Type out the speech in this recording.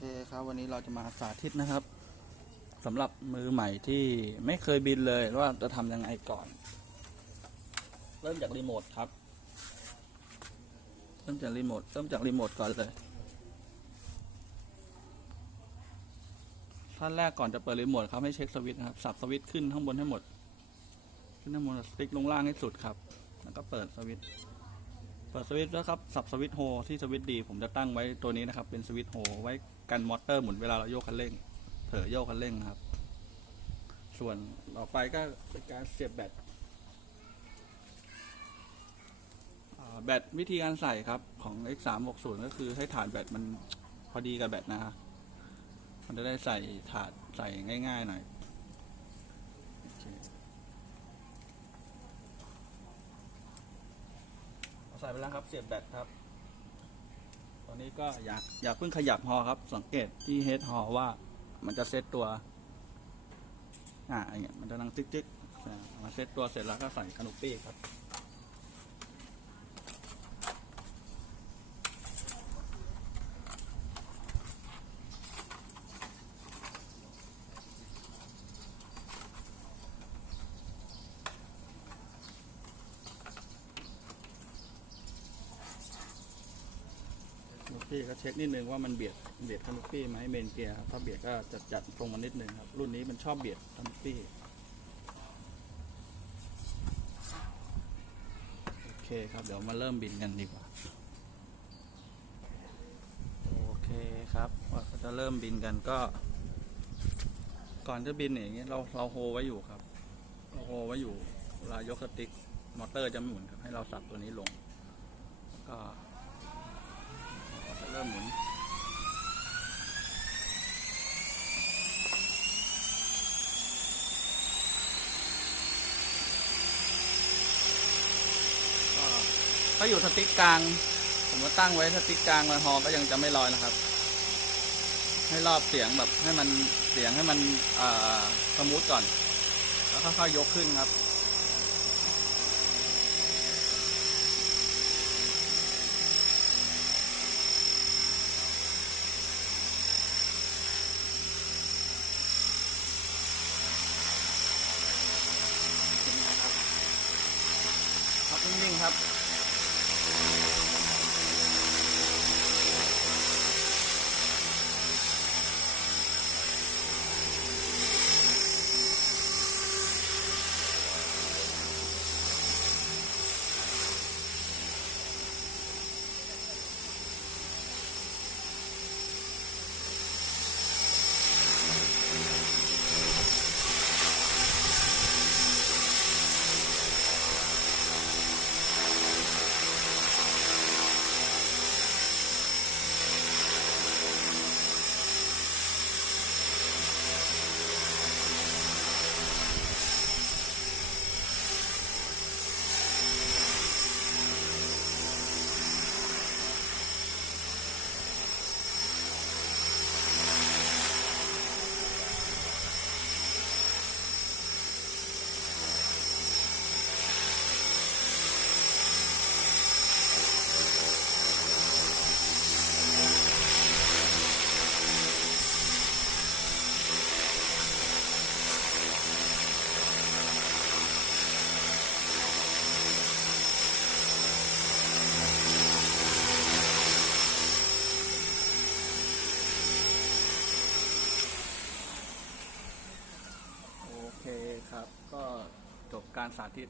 คครับวันนี้เราจะมาสาธิตนะครับสำหรับมือใหม่ที่ไม่เคยบินเลยว่าจะทำยังไงก่อน เริ่มจากรีโมทครับ เริ่มจากรีโมทเริ่มจากรีโมทก่อนเลยขั้นแรกก่อนจะเปิดรีโมทครับให้เช็คสวิตช์นะครับสับสวิตช์ขึ้นข้างบนให้หมด ขึ้นข้างบนสติ๊กลงล่างให้สุดครับ แล้วก็เปิดสวิตช์เปิดสวิตช์แล้วครับสับสวิตช์โฮที่สวิตช์ดีผมจะตั้งไว้ตัวนี้นะครับเป็นสวิตช์โฮไว้ กันมอเตอร์หมุนเวลาเราโยกคันเร่งเผลอโยกคันเร่งครับ ส่วนต่อไปก็เป็นการเสียบแบตแบตวิธีการใส่ครับของ X 3 6 0ก็คือให้ฐานแบตมันพอดีกับแบตนะฮะมันจะได้ใส่ถาดใส่ง่าย ๆ หน่อยอเคใส่ไปแล้วครับเสียบแบตครับ ตอนนี้ก็อยากอยากเพิ่งขยับฮอครับ สังเกตที่เฮดฮอว่ามันจะเซตตัว อ่าอย่างเงี้ยมันจะนั่งจิ๊กจิ๊กมาเซตตัวเสร็จแล้วก็ใส่คานุปี้ครับ คานุปี้ก็เช็คนิดนึงว่ามันเบียดเบียดคานุปี้ไหมเมนเกียร์ครับถ้าเบียดก็จะจัดตรงมันนิดนึงครับรุ่นนี้มันชอบเบียดคานุปี้โอเคครับเดี๋ยวมาเริ่มบินกันดีกว่าโอเคครับว่าจะเริ่มบินกันก็ ก่อนจะบินอย่างเงี้ยเราเราโฮไว้อยู่ครับเราโฮไว้อยู่เวลายกสติ๊กมอเตอร์จะหมุนครับให้เราสับตัวนี้ลงก็ เริ่มหมุนถ้าอยู่สติ๊กกลาง ผมก็ตั้งไว้สติ๊กกลางมันฮอก็ยังจะไม่ลอยนะครับ ให้รอบเสียงแบบให้มันเสียงให้มันสมูทก่อน แล้วค่อยๆยกขึ้นครับ เป็นไงครับ ครับนิ่งๆครับ โอเค ครับ ก็จบการสาธิต